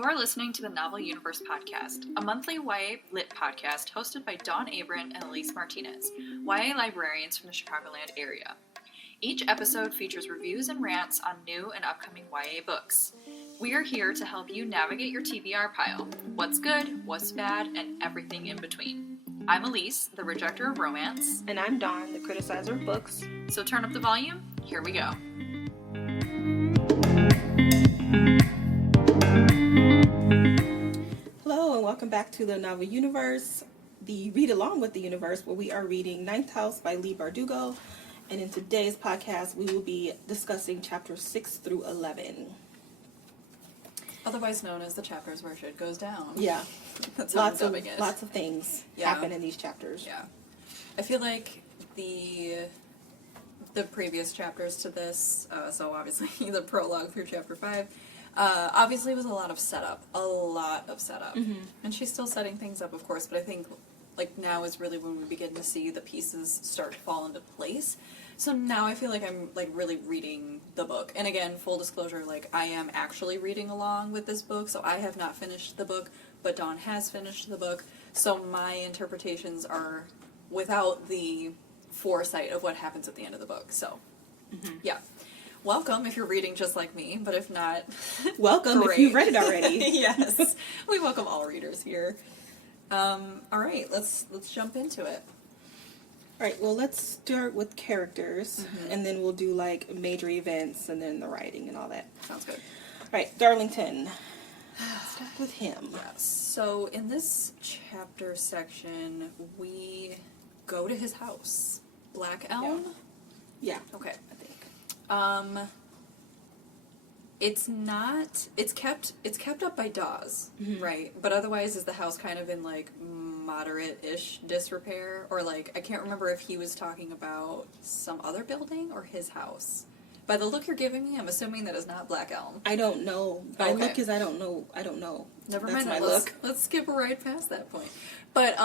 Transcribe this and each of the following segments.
You are listening to the Novel Universe Podcast, a monthly YA lit podcast hosted by Dawn Abram and Elise Martinez, YA librarians from the Chicagoland area. Each episode features reviews and rants on new and upcoming YA books. We are here to help you navigate your TBR pile, what's good, what's bad, and everything in between. I'm Elise, the rejecter of romance. And I'm Dawn, the criticizer of books. So turn up the volume, here we go. Hello and welcome back to the Novel Universe, the Read Along with the Universe, where we are reading Ninth House by Leigh Bardugo. And in today's podcast, we will be discussing chapters 6 through 11. Otherwise known as the chapters where shit goes down. Yeah. That's how Lots of things happen in these chapters. Yeah. I feel like the previous chapters to this, so obviously the prologue through chapter 5, obviously was a lot of setup. Mm-hmm. And she's still setting things up, of course, but I think like now is really when we begin to see the pieces start to fall into place. So now I feel like I'm like really reading the book. And again, full disclosure, like I am actually reading along with this book, so I have not finished the book, but Dawn has finished the book. So my interpretations are without the foresight of what happens at the end of the book. So, yeah. Welcome if you're reading just like me, but if not, welcome great. If you've read it already. Yes, we welcome all readers here. All right, let's jump into it. All right, well, let's start with characters, and then we'll do like major events, and then the writing and all that. Sounds good. All right, Darlington. Let's start with him. Yeah. So in this chapter section, we go to his house, Black Elm. Yeah. Okay, I think. It's kept up by Dawes, right? But otherwise is the house kind of in like moderate-ish disrepair, or like I can't remember if he was talking about some other building or his house. By the look you're giving me, I'm assuming that is not Black Elm. I don't know. My look is I don't know. Never That's mind. my look. Let's skip right past that point. But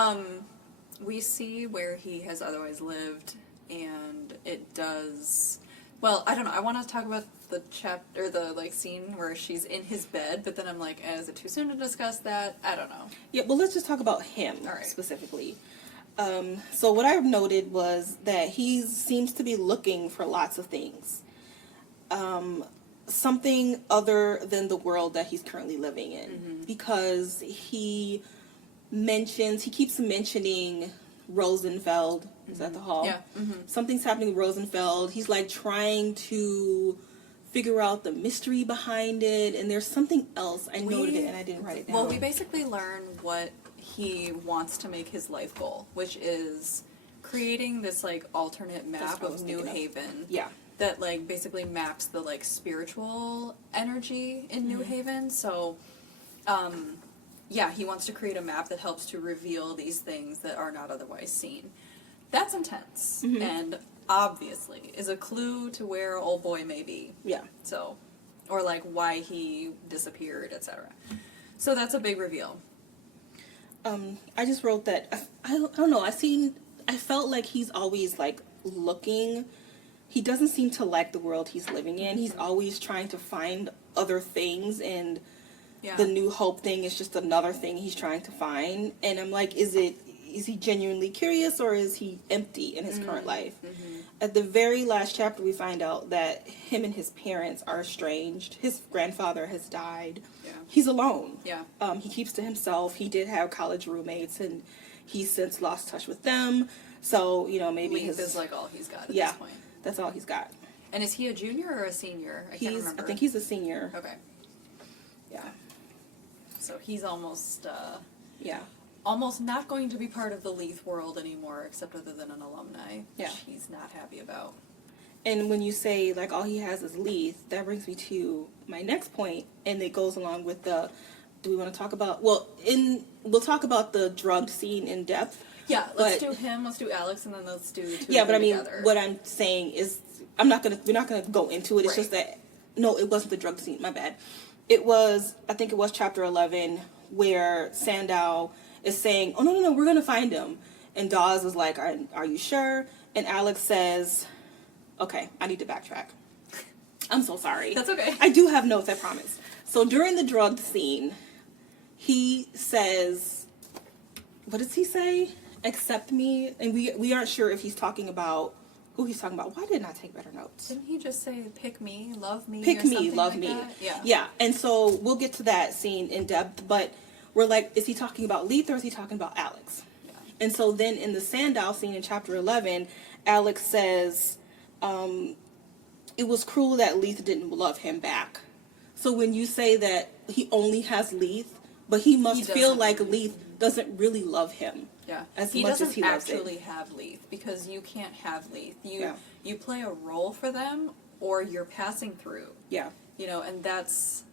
we see where he has otherwise lived, and it does. Well, I don't know. I want to talk about the chapter, the like scene where she's in his bed, but then I'm like, is it too soon to discuss that? I don't know. Yeah, but let's just talk about him specifically. So what I've noted was that he seems to be looking for lots of things. Something other than the world that he's currently living in. Because he keeps mentioning Rosenfeld. Is that the hall? Yeah. Something's happening with Rosenfeld. He's like trying to figure out the mystery behind it, and there's something else. I noted it and I didn't write it down. Well, we basically learn what he wants to make his life goal, which is creating this like alternate map of New Haven. Yeah. That like basically maps the like spiritual energy in New Haven. So yeah, he wants to create a map that helps to reveal these things that are not otherwise seen. That's intense, and obviously is a clue to where old boy may be. Yeah. So, or like why he disappeared, etc. So that's a big reveal. I just wrote that, I don't know, I felt like he's always like looking. He doesn't seem to like the world he's living in. He's always trying to find other things, and the New Hope thing is just another thing he's trying to find. And I'm like, is he genuinely curious, or is he empty in his current life? At the very last chapter, we find out that him and his parents are estranged. His grandfather has died. Yeah. He's alone. Yeah. He keeps to himself. He did have college roommates, and he's since lost touch with them. So, you know, maybe Leigh is like all he's got at this point. That's all he's got. And is he a junior or a senior? I can't remember. I think he's a senior. Okay. Yeah. So he's almost Yeah. almost not going to be part of the Leith world anymore, except other than an alumni, Yeah. which he's not happy about. And when you say, like, all he has is Leith, that brings me to my next point, and it goes along with do we want to talk about, we'll talk about the drugged scene in depth. Yeah, let's do him, let's do Alex, and then let's do the two Yeah, of but them I mean, together. what I'm saying is, we're not gonna go into it, it's Right. just that, no, it wasn't the drugged scene, my bad. It was, I think it was chapter 11, where Sandow is saying, oh, no, we're going to find him. And Dawes is like, are you sure? And Alex says, okay, I need to backtrack. I'm so sorry. That's okay. I do have notes, I promise. So during the drug scene, he says, what does he say? Accept me. And we aren't sure if he's talking about who he's talking about. Why didn't I take better notes? Didn't he just say, pick me, love me, Pick or me, something love like me. that? Yeah. Yeah. And so we'll get to that scene in depth, but we're like, is he talking about Leith or is he talking about Alex? Yeah. And so then in the Sandow scene in chapter 11, Alex says, it was cruel that Leith didn't love him back. So when you say that he only has Leith, but he must feel like Leith doesn't really love him. Yeah. As he much doesn't as he loves actually it. have Leith, because you can't have Leith. Yeah. You play a role for them, or you're passing through. Yeah. You know, and that's,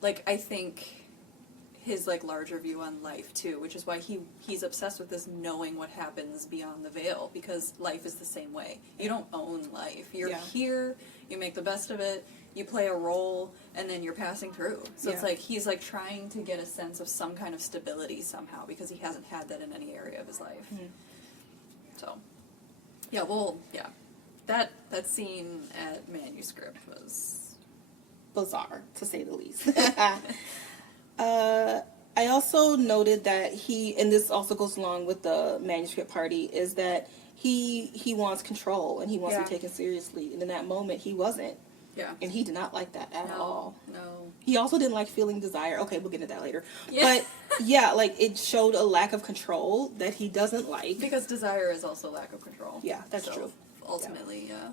like, I think his, like, larger view on life, too, which is why he's obsessed with this knowing what happens beyond the veil, because life is the same way. You don't own life. You're here, you make the best of it, you play a role, and then you're passing through. So it's like, he's, like, trying to get a sense of some kind of stability somehow, because he hasn't had that in any area of his life. Mm-hmm. So, yeah, well, yeah. That scene at Manuscript was bizarre, to say the least. I also noted that and this also goes along with the manuscript party, is that he wants control and he wants to be taken seriously. And in that moment, he wasn't. Yeah. And he did not like that at all. No. He also didn't like feeling desire. Okay, we'll get into that later. Yeah. But, yeah, like, it showed a lack of control that he doesn't like. Because desire is also lack of control. Yeah, that's true. Ultimately, yeah.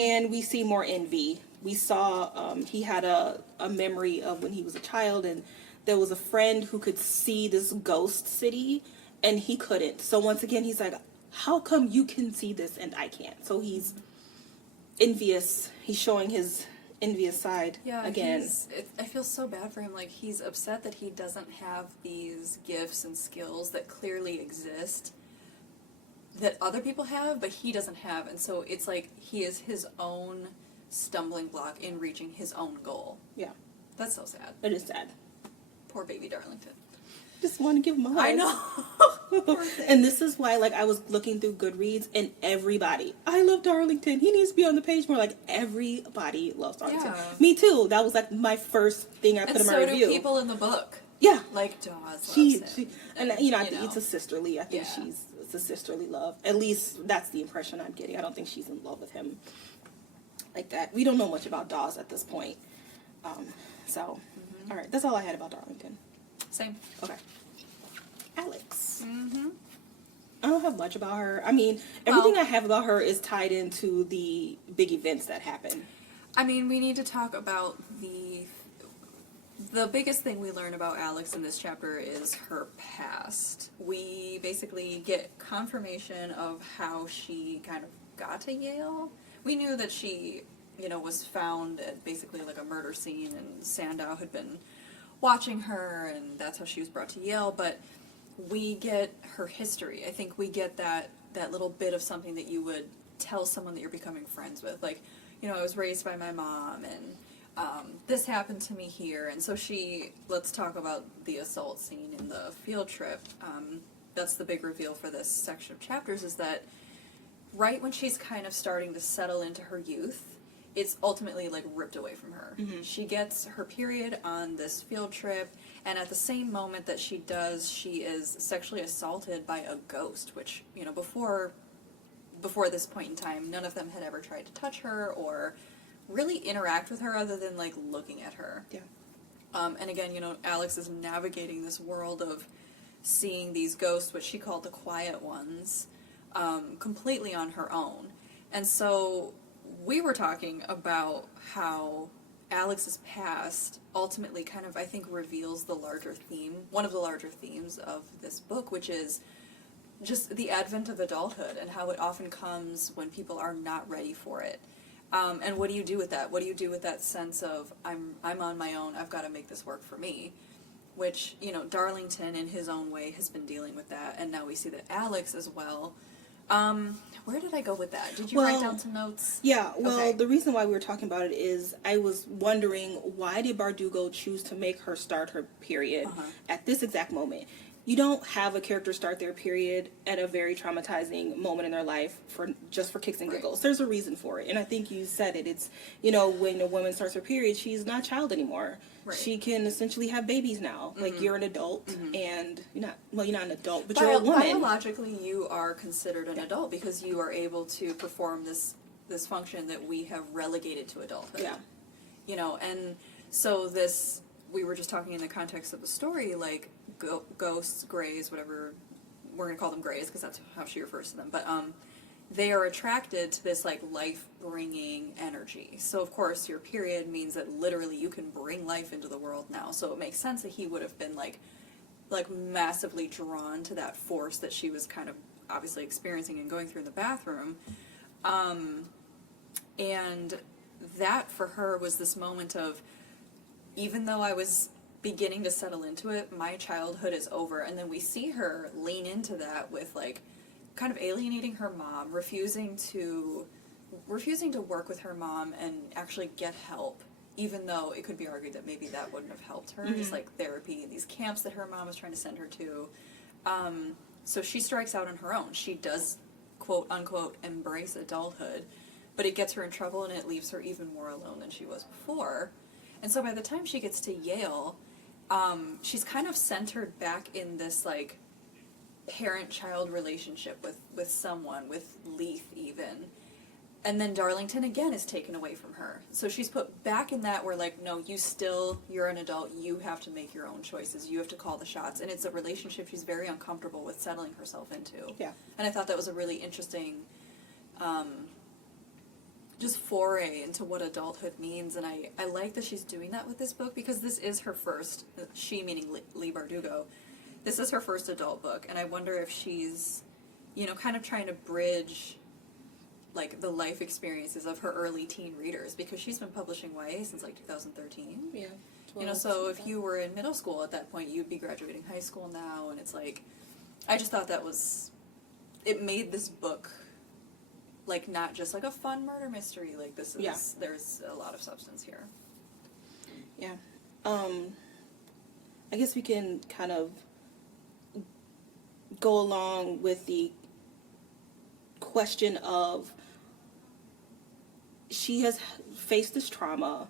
And we see more envy. We saw he had a memory of when he was a child, and there was a friend who could see this ghost city, and he couldn't. So once again, he's like, how come you can see this and I can't? So he's envious. He's showing his envious side again. I feel so bad for him. Like, he's upset that he doesn't have these gifts and skills that clearly exist that other people have, but he doesn't have. And so it's like he is his own stumbling block in reaching his own goal. Yeah. That's so sad. It is sad. Poor baby Darlington. Just want to give him a hug. I know. And this is why, like, I was looking through Goodreads, and everybody, I love Darlington. He needs to be on the page more. Like, everybody loves Darlington. Yeah. Me too. That was, like, my first thing I put in my review. And so do people in the book. Yeah. Like, Dawes loves him. And you know, I think it's a sisterly. I think it's a sisterly love. At least that's the impression I'm getting. I don't think she's in love with him like that. We don't know much about Dawes at this point. All right. That's all I had about Darlington. Same. Okay. Alex. I don't have much about her. I mean, everything I have about her is tied into the big events that happen. I mean, we need to talk about the biggest thing we learn about Alex in this chapter is her past. We basically get confirmation of how she kind of got to Yale. We knew that she, was found at basically like a murder scene, and Sandow had been watching her, and that's how she was brought to Yale, but we get her history. I think we get that little bit of something that you would tell someone that you're becoming friends with. Like, I was raised by my mom, and this happened to me here. And so let's talk about the assault scene in the field trip. That's the big reveal for this section of chapters, is that right when she's kind of starting to settle into her youth, it's ultimately, like, ripped away from her. Mm-hmm. She gets her period on this field trip, and at the same moment that she does, she is sexually assaulted by a ghost, which, before this point in time, none of them had ever tried to touch her or really interact with her other than, like, looking at her. Yeah. And again, Alex is navigating this world of seeing these ghosts, which she called the quiet ones, completely on her own. And so we were talking about how Alex's past ultimately kind of, I think, reveals the larger theme, one of the larger themes of this book, which is just the advent of adulthood and how it often comes when people are not ready for it. And what do you do with that? What do you do with that sense of, I'm on my own, I've got to make this work for me? Which, Darlington in his own way has been dealing with that, and now we see that Alex as well. Where did I go with that? Did you write down some notes? Yeah, the reason why we were talking about it is I was wondering, why did Bardugo choose to make her start her period at this exact moment? you don't have a character start their period at a very traumatizing moment in their life for kicks and giggles. There's a reason for it, and I think you said it. It's, you know, when a woman starts her period, she's not a child anymore. Right. She can essentially have babies now. Like, you're an adult, and you're not an adult, but you're a woman. Biologically, you are considered an adult because you are able to perform this function that we have relegated to adulthood. Yeah. You know, and so this, we were just talking in the context of the story, like, ghosts, greys, whatever, we're going to call them greys because that's how she refers to them, but they are attracted to this, like, life-bringing energy. So, of course, your period means that literally you can bring life into the world now. So it makes sense that he would have been, like massively drawn to that force that she was kind of obviously experiencing and going through in the bathroom. And that, for her, was this moment of, even though I was beginning to settle into it, my childhood is over. And then we see her lean into that with, like, kind of alienating her mom, refusing to work with her mom and actually get help, even though it could be argued that maybe that wouldn't have helped her, just like therapy, these camps that her mom was trying to send her to. So she strikes out on her own. She does, quote unquote, embrace adulthood, but it gets her in trouble and it leaves her even more alone than she was before. And so by the time she gets to Yale, she's kind of centered back in this, like, parent-child relationship with someone, with Leith even. And then Darlington again is taken away from her. So she's put back in that where, like, no, you're an adult, you have to make your own choices, you have to call the shots. And it's a relationship she's very uncomfortable with settling herself into. Yeah. And I thought that was a really interesting just foray into what adulthood means, and I like that she's doing that with this book, because this is her first, she meaning Leigh Bardugo, this is her first adult book, and I wonder if she's, you know, kind of trying to bridge, like, the life experiences of her early teen readers, because she's been publishing YA since, like, 2013. Yeah. You know, so if you were in middle school at that point, you'd be graduating high school now, and it's like, I just thought that was, it made this book, like, not just, like, a fun murder mystery, like, this is, there's a lot of substance here. Yeah. I guess we can kind of go along with the question of, she has faced this trauma,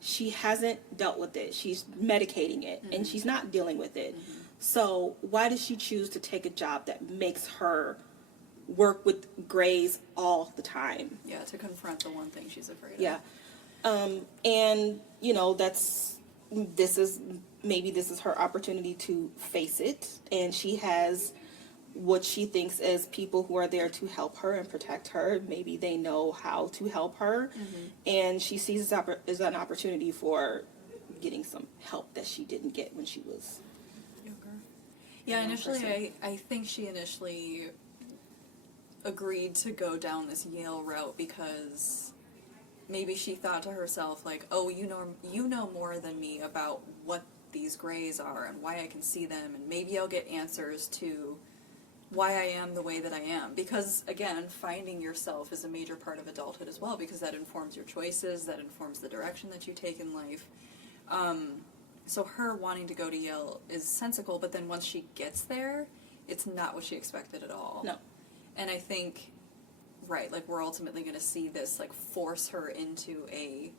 she hasn't dealt with it, she's medicating it, and she's not dealing with it. So why does she choose to take a job that makes her work with greys all the time? Yeah, to confront the one thing she's afraid of. Yeah. And, you know, this is her opportunity to face it, and she has what she thinks as people who are there to help her and protect her. Maybe they know how to help her, and she sees this as an opportunity for getting some help that she didn't get when she was younger. Yeah, initially, I think she initially agreed to go down this Yale route because maybe she thought to herself, like, oh, you know more than me about what these greys are and why I can see them, and maybe I'll get answers to why I am the way that I am. Because, again, finding yourself is a major part of adulthood as well, because that informs your choices, that informs the direction that you take in life. So her wanting to go to Yale is sensical, but then once she gets there, it's not what she expected at all. No. And I think, right, like, we're ultimately going to see this, like, force her into a,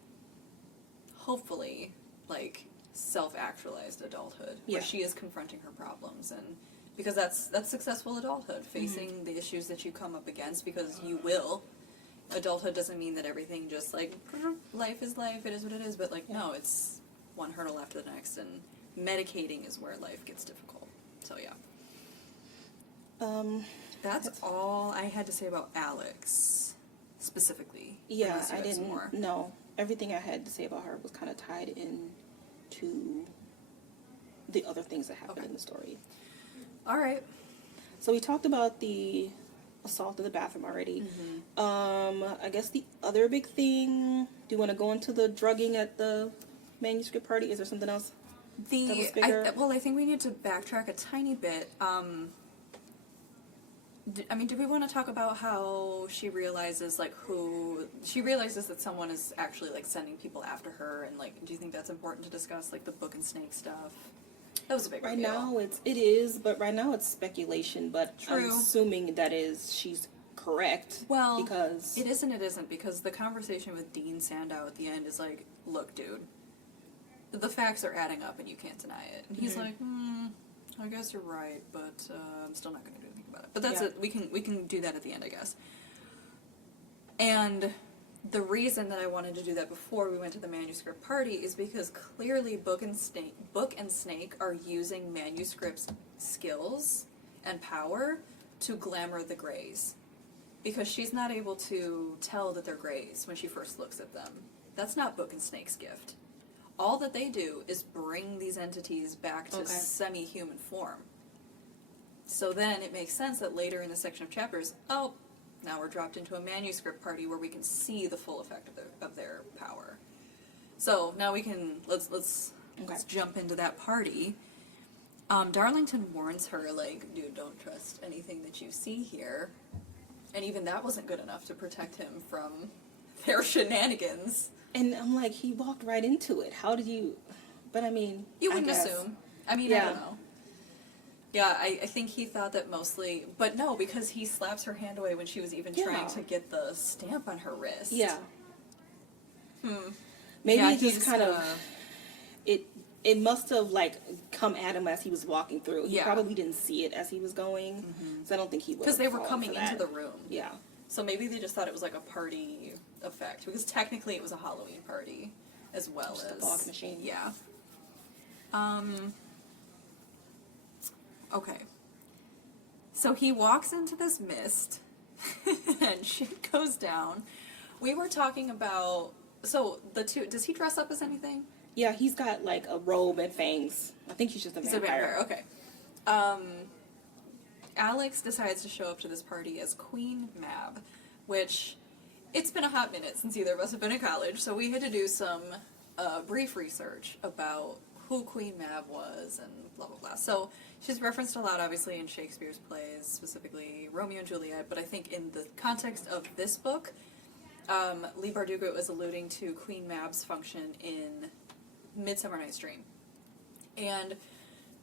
hopefully, like, self-actualized adulthood, where she is confronting her problems, and because that's successful adulthood, facing the issues that you come up against, because you will. Adulthood doesn't mean that everything just, like, life is life, it is what it is, but, like, no, it's one hurdle after the next, and medicating is where life gets difficult. So, yeah. That's all I had to say about Alex, specifically. Yeah, I didn't, no. Everything I had to say about her was kind of tied into the other things that happened in the story. All right. So we talked about the assault in the bathroom already. I guess the other big thing, do you want to go into the drugging at the manuscript party? Is there something else that was bigger? I think we need to backtrack a tiny bit. Do we want to talk about how she realizes, like, that someone is actually, like, sending people after her, and, like, do you think that's important to discuss, like, the book and snake stuff? That was a big Right reveal. now, it is, but right now it's speculation. But I'm True. assuming she's correct. Well, because it isn't, because the conversation with Dean Sandow at the end is like, look, dude, the facts are adding up and you can't deny it. And he's like, I guess you're right, but I'm still not going to do anything about it. But that's it. We can do that at the end, I guess. And the reason that I wanted to do that before we went to the manuscript party is because clearly Book and Snake are using manuscript's skills and power to glamour the Greys. Because she's not able to tell that they're Greys when she first looks at them. That's not Book and Snake's gift. All that they do is bring these entities back to semi-human form. So then it makes sense that later in the section of chapters, now we're dropped into a manuscript party where we can see the full effect of their power. So now we can let's jump into that party. Darlington warns her, like, dude, don't trust anything that you see here. And even that wasn't good enough to protect him from their shenanigans. And I'm like, he walked right into it. How did you... But I mean... You wouldn't assume. I mean, I don't know. Yeah, I think he thought that mostly... But no, because he slaps her hand away when she was even trying to get the stamp on her wrist. Yeah. Maybe it just kind of... It must have, like, come at him as he was walking through. He probably didn't see it as he was going. So I don't think he would. Because they were coming into the room. Yeah. So maybe they just thought it was like a party effect. Because technically it was a Halloween party as well just as... a fog machine. Yeah. Okay. So he walks into this mist and shit goes down. We were talking about... So the two... Does he dress up as anything? Yeah, he's got like a robe and fangs. I think he's just a vampire. Okay. Alex decides to show up to this party as Queen Mab, which it's been a hot minute since either of us have been in college, so we had to do some brief research about who Queen Mab was and blah, blah, blah. So she's referenced a lot, obviously, in Shakespeare's plays, specifically Romeo and Juliet, but I think in the context of this book, Leigh Bardugo is alluding to Queen Mab's function in Midsummer Night's Dream. And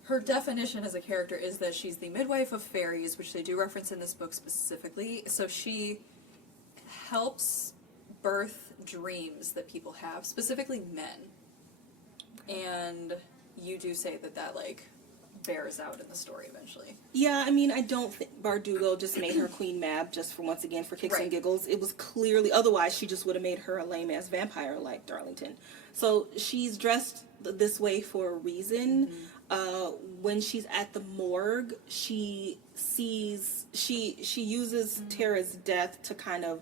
her definition as a character is that she's the midwife of fairies, which they do reference in this book specifically. So she helps birth dreams that people have, specifically men. And you do say that like bears out in the story eventually. Yeah, I mean, I don't think Bardugo just made her Queen Mab just for once again for kicks and giggles. It was clearly, otherwise she just would have made her a lame ass vampire like Darlington. So she's dressed this way for a reason. When she's at the morgue, she uses Tara's death to kind of,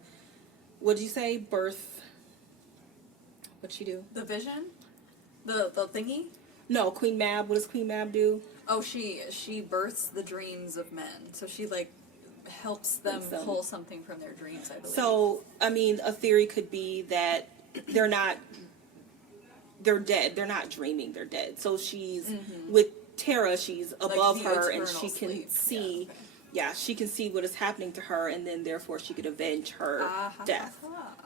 what'd you say, birth? What'd she do? The vision? The thingy? No, Queen Mab. What does Queen Mab do? Oh, she births the dreams of men. So she, like, helps them pull something from their dreams, I believe. So, I mean, a theory could be that they're dead. They're not dreaming. They're dead. So she's, with Tara, she's above like her and she sleep. can see, she can see what is happening to her and then therefore she could avenge her death.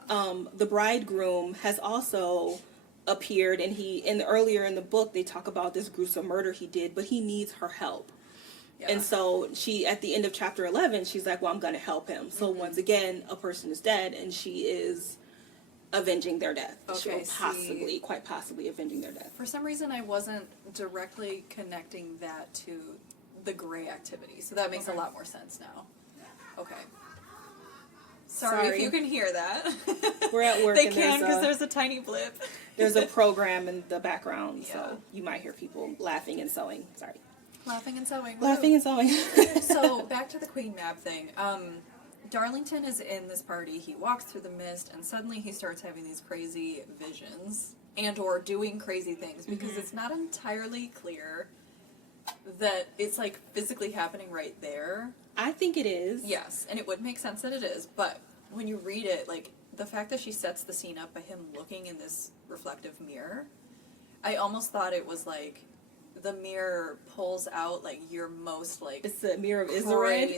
The bridegroom has also appeared and earlier in the book they talk about this gruesome murder he did, but he needs her help. And so she, at the end of chapter 11, she's like, well, I'm going to help him. So once again, a person is dead and she is avenging their death. Okay, quite possibly avenging their death. For some reason, I wasn't directly connecting that to the Grey activity, so that makes a lot more sense now. Okay. Sorry if you can hear that. We're at work. They can because there's a tiny blip. There's a program in the background, so you might hear people laughing and sewing. Sorry. Laughing and sewing. Laughing and sewing. So, back to the Queen Mab thing. Darlington is in this party. He walks through the mist, and suddenly he starts having these crazy visions and or doing crazy things because it's not entirely clear that it's like physically happening right there. I think it is. Yes, and it would make sense that it is, but when you read it, like, the fact that she sets the scene up by him looking in this reflective mirror, I almost thought it was like the mirror pulls out like your most like it's the mirror of Israel.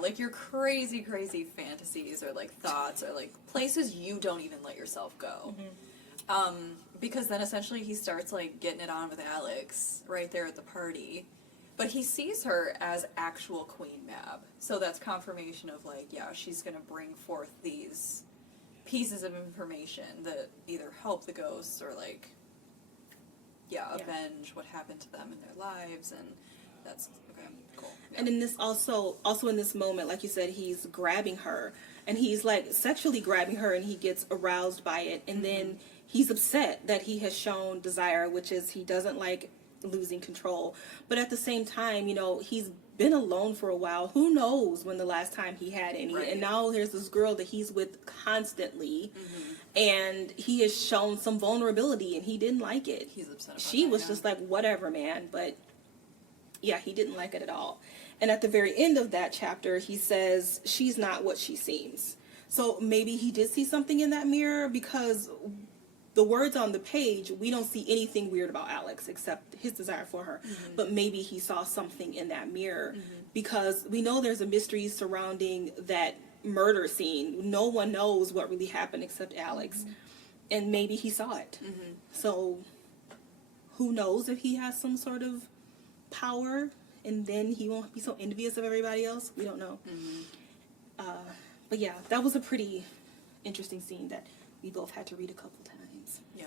Like your crazy fantasies or like thoughts or like places you don't even let yourself go. Because then essentially he starts, like, getting it on with Alex right there at the party. But he sees her as actual Queen Mab. So that's confirmation of, like, yeah, she's going to bring forth these pieces of information that either help the ghosts or, like, avenge what happened to them in their lives. And that's, okay, cool. Yeah. And in this also in this moment, like you said, he's grabbing her. And he's, like, sexually grabbing her, and he gets aroused by it. And then he's upset that he has shown desire, which is he doesn't like losing control. But at the same time, you know, he's been alone for a while. Who knows when the last time he had any? Right. And now there's this girl that he's with constantly, and he has shown some vulnerability, and he didn't like it. He's upset about She that, was yeah. just like, whatever, man. But yeah, he didn't like it at all. And at the very end of that chapter, he says, she's not what she seems. So maybe he did see something in that mirror, because the words on the page, we don't see anything weird about Alex except his desire for her. But maybe he saw something in that mirror, because we know there's a mystery surrounding that murder scene. No one knows what really happened except Alex. And maybe he saw it. So who knows if he has some sort of power, and then he won't be so envious of everybody else. We don't know. But yeah, that was a pretty interesting scene that we both had to read a couple times. Yeah.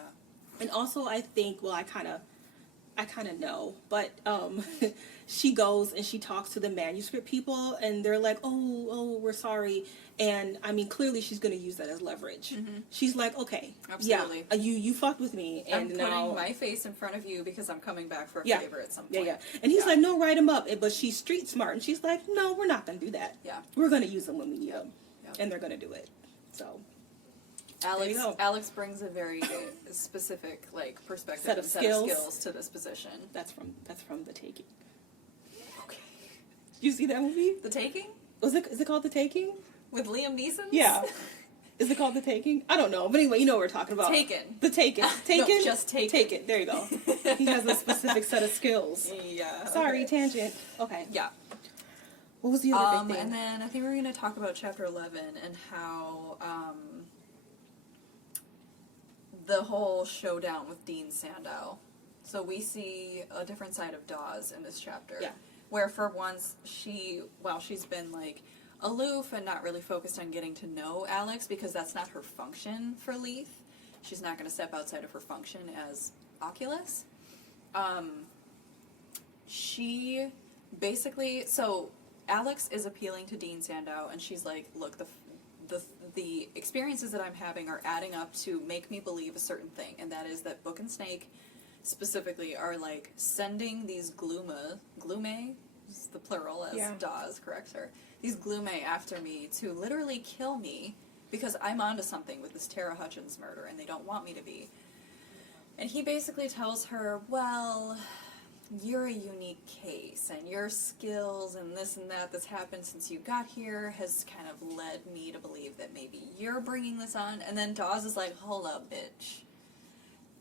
And also, I think, well, I kind of know, but she goes and she talks to the manuscript people, and they're like, oh, we're sorry. And I mean, clearly she's going to use that as leverage. She's like, okay, Absolutely. yeah, you fucked with me, and I'm now putting my face in front of you because I'm coming back for a favor at some point. yeah. And he's like, no, write him up. But she's street smart, and she's like, no, we're not going to do that. Yeah. We're going to use them when we need them, Yep. and they're going to do it. So there you go. Alex brings a very specific, like, perspective Set of and skills. to this position. That's from The Taking. Okay. You see that movie? The Taking? Is it called The Taking? With Liam Neeson? Yeah. Is it called The Taking? I don't know. But anyway, you know what we're talking about. Taken. The Taken. Taken? No, just Taken. Taken. There you go. He has a specific set of skills. Yeah. Sorry, tangent. Okay. Yeah. What was the other big thing? And then I think we're going to talk about Chapter 11 and how the whole showdown with Dean Sandow. So we see a different side of Dawes in this chapter. Yeah. Where for once she's been, like, aloof and not really focused on getting to know Alex, because that's not her function for Leigh. She's not going to step outside of her function as Oculus. She basically, so Alex is appealing to Dean Sandow, and she's like, look, the experiences that I'm having are adding up to make me believe a certain thing, and that is that Book and Snake specifically are, like, sending these glume, is the plural as Dawes corrects her, these glume after me to literally kill me because I'm onto something with this Tara Hutchins murder, and they don't want me to be. And he basically tells her, well, you're a unique case, and your skills and this and that that's happened since you got here has kind of led me to believe that maybe you're bringing this on. And then Dawes is like, hold up, bitch.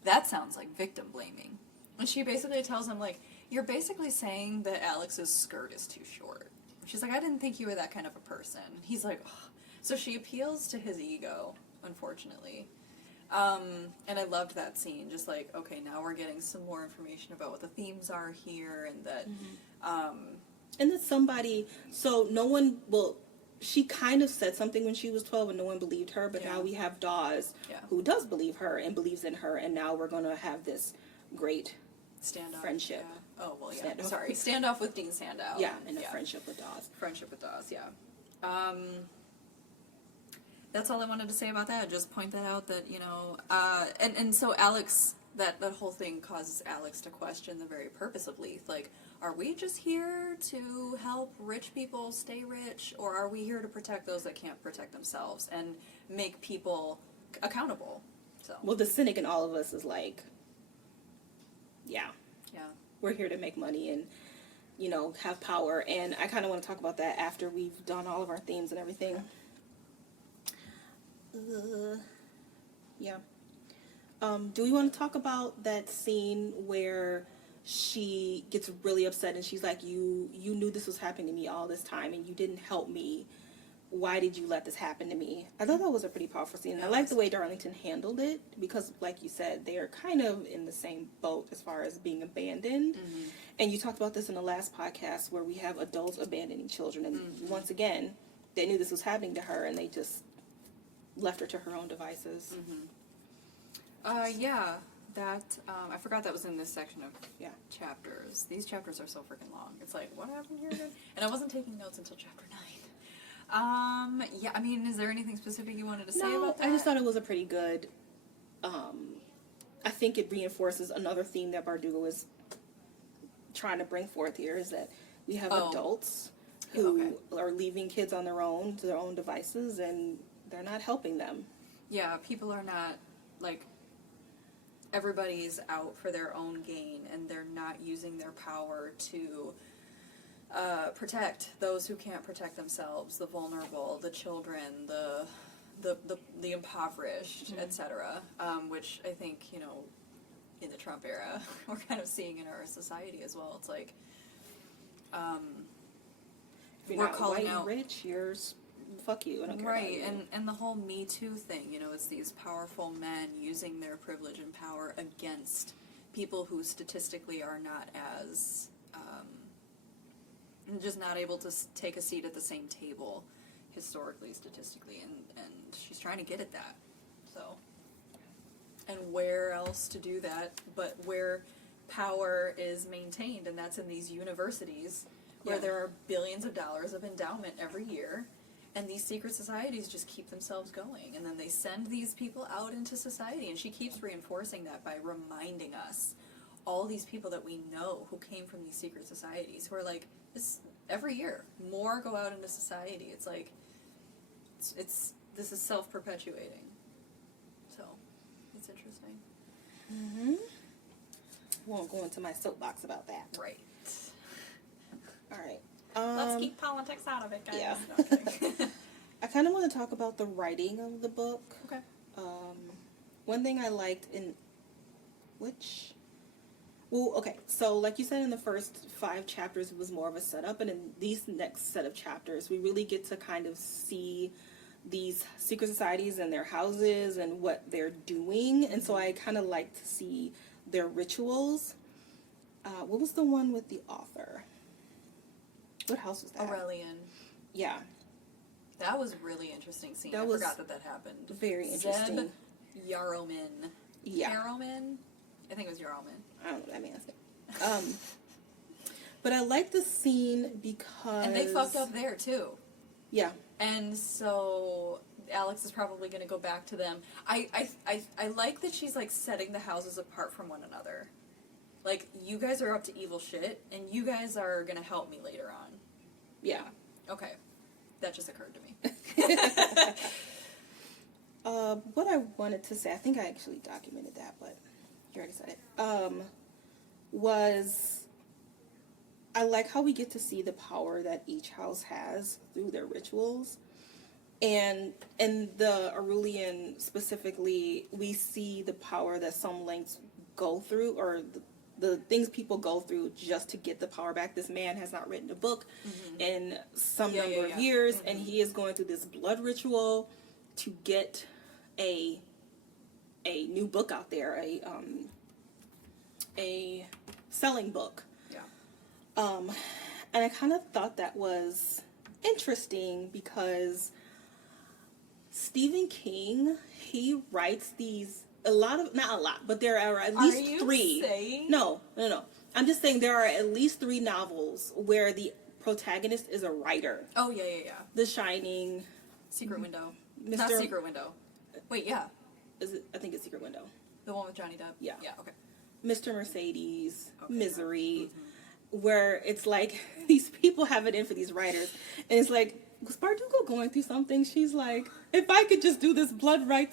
That sounds like victim blaming. And she basically tells him, like, you're basically saying that Alex's skirt is too short. She's like, I didn't think you were that kind of a person. He's like, ugh. So she appeals to his ego, unfortunately. And I loved that scene. Just like, okay, now we're getting some more information about what the themes are here, and that, and that somebody, so no one, well, she kind of said something when she was 12 and no one believed her, but now we have Dawes who does believe her and believes in her, and now we're going to have this great standoff friendship. Yeah. Oh, well, yeah. Standoff. Sorry. Standoff with Dean Sandow. Yeah, and a friendship with Dawes. Friendship with Dawes, yeah. That's all I wanted to say about that. Just point that out that, you know, and so Alex, that whole thing causes Alex to question the very purpose of Leigh. Like, are we just here to help rich people stay rich, or are we here to protect those that can't protect themselves and make people accountable? So. Well, the cynic in all of us is like, yeah, we're here to make money and, you know, have power. And I kind of want to talk about that after we've done all of our themes and everything. Yeah. Do we want to talk about that scene where she gets really upset and she's like, you knew this was happening to me all this time and you didn't help me why did you let this happen to me? I thought that was a pretty powerful scene. And I like the way Darlington handled it because, like you said, they are kind of in the same boat as far as being abandoned. Mm-hmm. And you talked about this in the last podcast where we have adults abandoning children. And once again, they knew this was happening to her and they just left her to her own devices. Yeah, that, I forgot that was in this section of Yeah. chapters. These chapters are so freaking long. It's like, what happened here again? And I wasn't taking notes until chapter 9. Yeah, I mean, is there anything specific you wanted to say about that? I just thought it was a pretty good, I think it reinforces another theme that Bardugo is trying to bring forth here, is that we have adults who are leaving kids on their own, to their own devices, and they're not helping them. Yeah, people are not, like, everybody's out for their own gain, and they're not using their power to protect those who can't protect themselves, the vulnerable, the children, the impoverished, etc. Which I think, you know, in the Trump era, we're kind of seeing in our society as well. It's like, If you're we're not calling white out, and rich, fuck you. I don't care right? about you. And the whole Me Too thing, you know, it's these powerful men using their privilege and power against people who statistically are not as just not able to take a seat at the same table, historically, statistically, and she's trying to get at that. So, and where else to do that but where power is maintained, and that's in these universities where there are billions of dollars of endowment every year, and these secret societies just keep themselves going, and then they send these people out into society, and she keeps reinforcing that by reminding us all these people that we know who came from these secret societies who are like, this every year more go out into society. It's like it's this is self-perpetuating, so it's interesting. Won't go into my soapbox about that. Right. All right. Let's keep politics out of it, guys. Yeah. No, I'm kidding. I kind of want to talk about the writing of the book. Okay. One thing I liked in which... Well, okay, so like you said, in the first 5 chapters, it was more of a setup, and in these next set of chapters, we really get to kind of see these secret societies and their houses and what they're doing, and so I kind of like to see their rituals. What was the one with the author? What house was that? Aurelian. Yeah. That was a really interesting scene. That I was forgot that happened. very interesting. Zeb Yaromin. Yeah. Yaromin? I think it was Yaromin. I don't know what that means. But I like the scene because... And they fucked up there, too. Yeah. And so Alex is probably going to go back to them. I like that she's, like, setting the houses apart from one another. Like, you guys are up to evil shit, and you guys are going to help me later on. Yeah. Okay. That just occurred to me. What I wanted to say, I think I actually documented that, but you already said it, was I like how we get to see the power that each house has through their rituals. And in the Aurelian specifically, we see the power that some links go through, or the things people go through just to get the power back. This man has not written a book in some number of years, and he is going through this blood ritual to get a new book out there, a selling book. Yeah. And I kind of thought that was interesting because Stephen King, he writes these, not a lot, but there are at least 3. Saying? No. I'm just saying there are at least 3 novels where the protagonist is a writer. Oh, yeah. The Shining. Secret Window. Mr. Not Secret Window. Wait, yeah. Is it? I think it's Secret Window. The one with Johnny Depp? Yeah. Yeah, okay. Mr. Mercedes, Okay. Misery, where it's like these people have it in for these writers, and it's like, was Bardugo going through something? She's like, if I could just do this blood write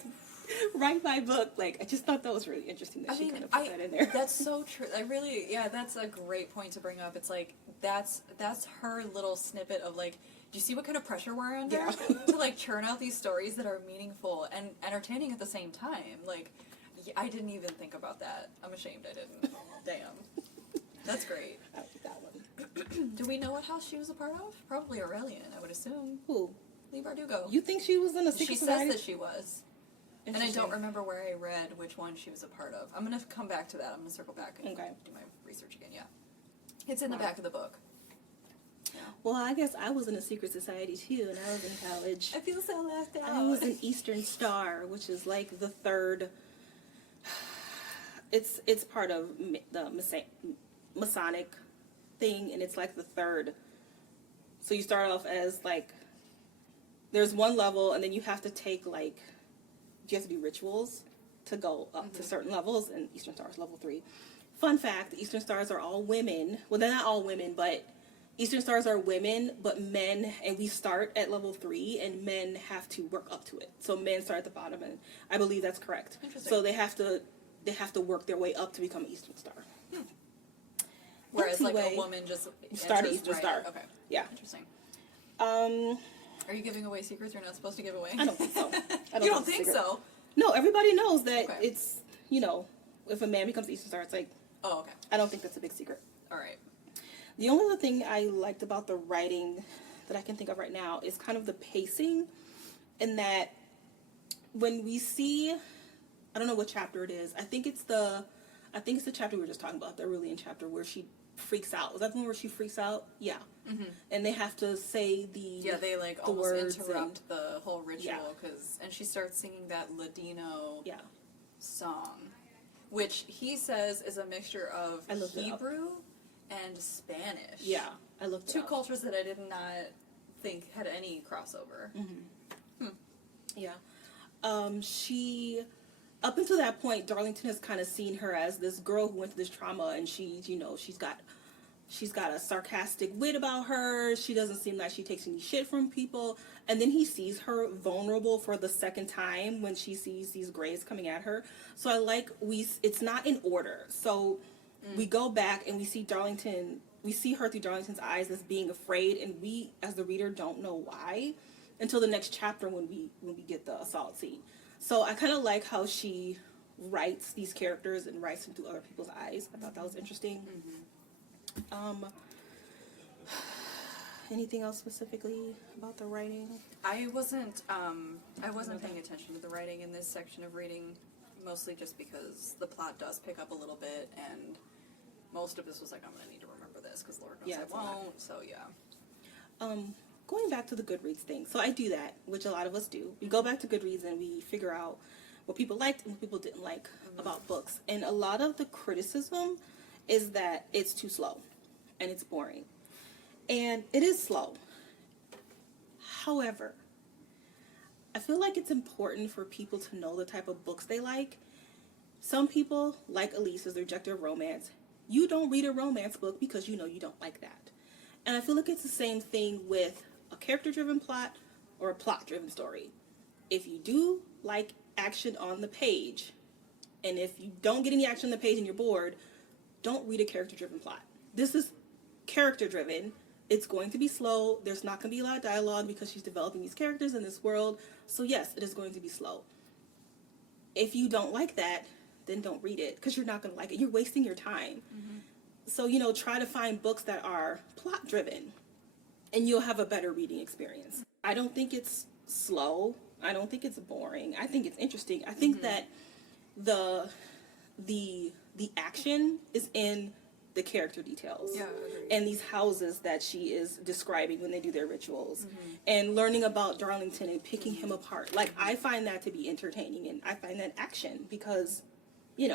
my book. Like, I just thought that was really interesting that she kind of put that in there. That's so true. That's a great point to bring up. It's like, that's her little snippet of like, do you see what kind of pressure we're under? Yeah. To like churn out these stories that are meaningful and entertaining at the same time. Like, I didn't even think about that. I'm ashamed I didn't. Damn. That's great. I like that one. Do we know what house she was a part of? Probably Aurelian, I would assume. Who? Leigh Bardugo. You think she was in a secret She society? says that she was. And I don't remember where I read which one she was a part of. I'm going to come back to that. I'm going to circle back and do my research again, yeah. It's in the back of the book. Yeah. Well, I guess I was in a secret society too, and I was in college. I feel so left out. I was in Eastern Star, which is like the third. It's part of the Masonic thing, and it's like the third. So you start off as like, there's one level, and then you have to take like, you have to do rituals to go up to certain levels, and Eastern Star is level 3. Fun fact, the Eastern Stars are all women. Well, they're not all women, but Eastern Stars are women, but men, and we start at level 3, and men have to work up to it. So men start at the bottom, and I believe that's correct. So they have to work their way up to become an Eastern Star. Whereas like a woman just start at Eastern Star. Okay. Yeah. Interesting. Are you giving away secrets you're not supposed to give away? I don't think so. You don't think so? No, everybody knows that it's, you know, if a man becomes Eastern Star, it's like, oh, okay. I don't think that's a big secret. All right. The only other thing I liked about the writing that I can think of right now is kind of the pacing, in that when we see, I don't know what chapter it is. I think it's the chapter we were just talking about, the Aurelian chapter where she freaks out. Was that the one where she freaks out? Yeah. Mm-hmm. And they have to say they like almost interrupt the whole ritual and she starts singing that Ladino song, which he says is a mixture of Hebrew and Spanish. Yeah, I looked it Two up. cultures that I did not think had any crossover. Mm-hmm. Yeah. She, up until that point, Darlington has kind of seen her as this girl who went through this trauma, and she's got a sarcastic wit about her. She doesn't seem like she takes any shit from people. And then he sees her vulnerable for the second time when she sees these grays coming at her. So I like, it's not in order. So we go back and we see her through Darlington's eyes as being afraid, and we, as the reader, don't know why until the next chapter when we get the assault scene. So I kind of like how she writes these characters and writes them through other people's eyes. I thought that was interesting. Mm-hmm. Anything else specifically about the writing? I wasn't paying attention to the writing in this section of reading, mostly just because the plot does pick up a little bit, and most of this was like, I'm going to need to remember this, because Lord knows I won't, so yeah. Going back to the Goodreads thing, so I do that, which a lot of us do. We go back to Goodreads and we figure out what people liked and what people didn't like about books. And a lot of the criticism is that it's too slow and it's boring. And it is slow. However, I feel like it's important for people to know the type of books they like. Some people, like Elise, is the rejecter of romance. You don't read a romance book because you know you don't like that. And I feel like it's the same thing with a character-driven plot or a plot-driven story. If you do like action on the page, and if you don't get any action on the page and you're bored, don't read a character-driven plot. This is character-driven. It's going to be slow. There's not going to be a lot of dialogue because she's developing these characters in this world. So yes, it is going to be slow. If you don't like that, then don't read it because you're not going to like it. You're wasting your time. Mm-hmm. So, try to find books that are plot-driven, and you'll have a better reading experience. I don't think it's slow. I don't think it's boring. I think it's interesting. I think that the action is in the character details. Yeah, and these houses that she is describing when they do their rituals. And learning about Darlington and picking him apart. Like, I find that to be entertaining, and I find that action because, I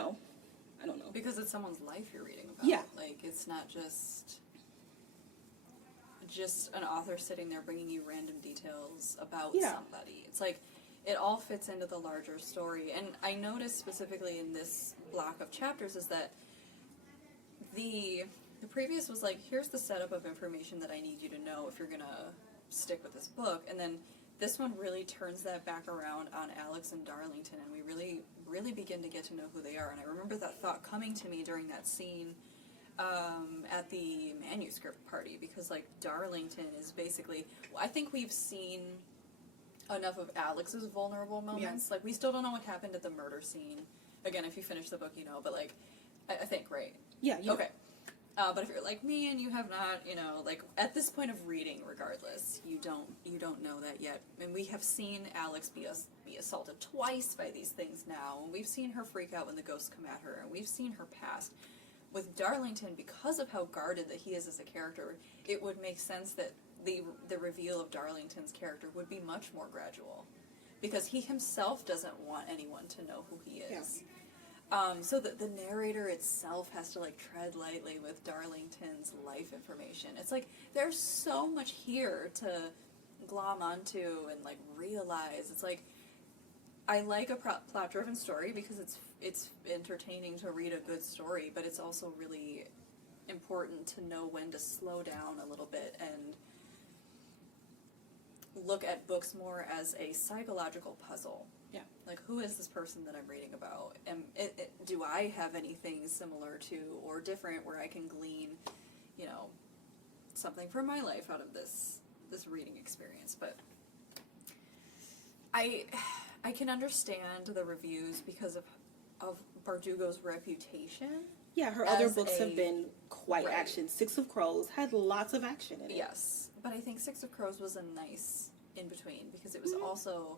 don't know. Because it's someone's life you're reading about. Yeah. Like, it's not just an author sitting there bringing you random details about somebody. It's like, it all fits into the larger story. And I noticed specifically in this block of chapters is that the previous was like, here's the setup of information that I need you to know if you're going to stick with this book. And then this one really turns that back around on Alex and Darlington, and we really, really begin to get to know who they are. And I remember that thought coming to me during that scene at the manuscript party, because, like, Darlington is basically, I think we've seen enough of Alex's vulnerable moments. Like, we still don't know what happened at the murder scene. Again, if you finish the book, but, like, I think, right? Yeah. Okay. But if you're like me and you have not, like at this point of reading, regardless, you don't know that yet. And we have seen Alex be assaulted twice by these things now, and we've seen her freak out when the ghosts come at her, and we've seen her past. With Darlington, because of how guarded that he is as a character, it would make sense that the reveal of Darlington's character would be much more gradual, because he himself doesn't want anyone to know who he is. Yeah. So that the narrator itself has to like tread lightly with Darlington's life information. It's like there's so much here to glom onto and like realize. It's like I like a plot-driven story because it's entertaining to read a good story, but it's also really important to know when to slow down a little bit and look at books more as a psychological puzzle. Yeah. Like, who is this person that I'm reading about? And do I have anything similar to or different where I can glean, something from my life out of this reading experience? But I can understand the reviews because of Bardugo's reputation. Yeah, her other books have been quite action. Six of Crows had lots of action in it. Yes, but I think Six of Crows was a nice in-between because it was also,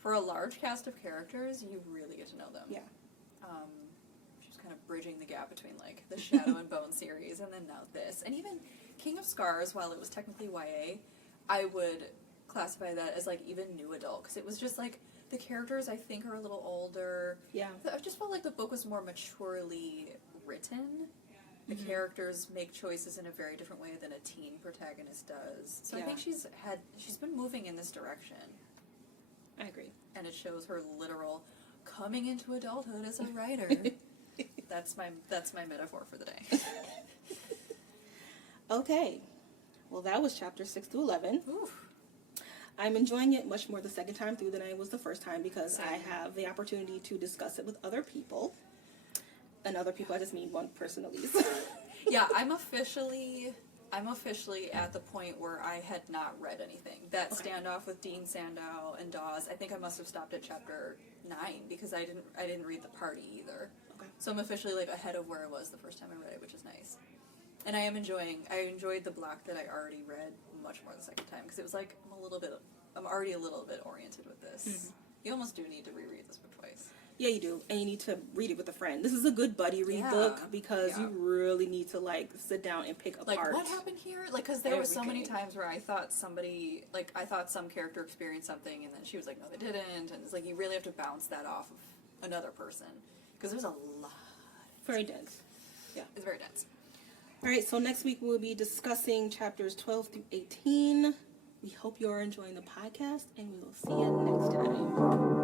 for a large cast of characters, you really get to know them. Yeah. She was kind of bridging the gap between, like, the Shadow and Bone series and then now this. And even King of Scars, while it was technically YA, I would classify that as, like, even new adult because it was just, like, the characters, I think, are a little older. Yeah. I just felt like the book was more maturely written. The characters make choices in a very different way than a teen protagonist does. So I think she's been moving in this direction. I agree. And it shows her literal coming into adulthood as a writer. That's my metaphor for the day. Okay. Well, that was chapter 6 to 11. Oof. I'm enjoying it much more the second time through than I was the first time because Same. I have the opportunity to discuss it with other people. And other people, I just mean one person, Elise. Yeah, I'm officially at the point where I had not read anything. That standoff with Dean Sandow and Dawes, I think I must have stopped at chapter 9 because I didn't read the party either. Okay. So I'm officially like ahead of where I was the first time I read it, which is nice. And I enjoyed the block that I already read much more the second time because it was like I'm already a little bit oriented with this. Mm-hmm. You almost do need to reread this book twice. Yeah, you do. And you need to read it with a friend. This is a good buddy read book because you really need to, like, sit down and pick apart. Like, what happened here? Like, because there were so many times where I thought some character experienced something and then she was like, no, they didn't. And it's like, you really have to bounce that off of another person. Because there's a lot. Very dense. Yeah. It's very dense. All right, so next week we'll be discussing chapters 12 through 18. We hope you're enjoying the podcast, and we will see you next time.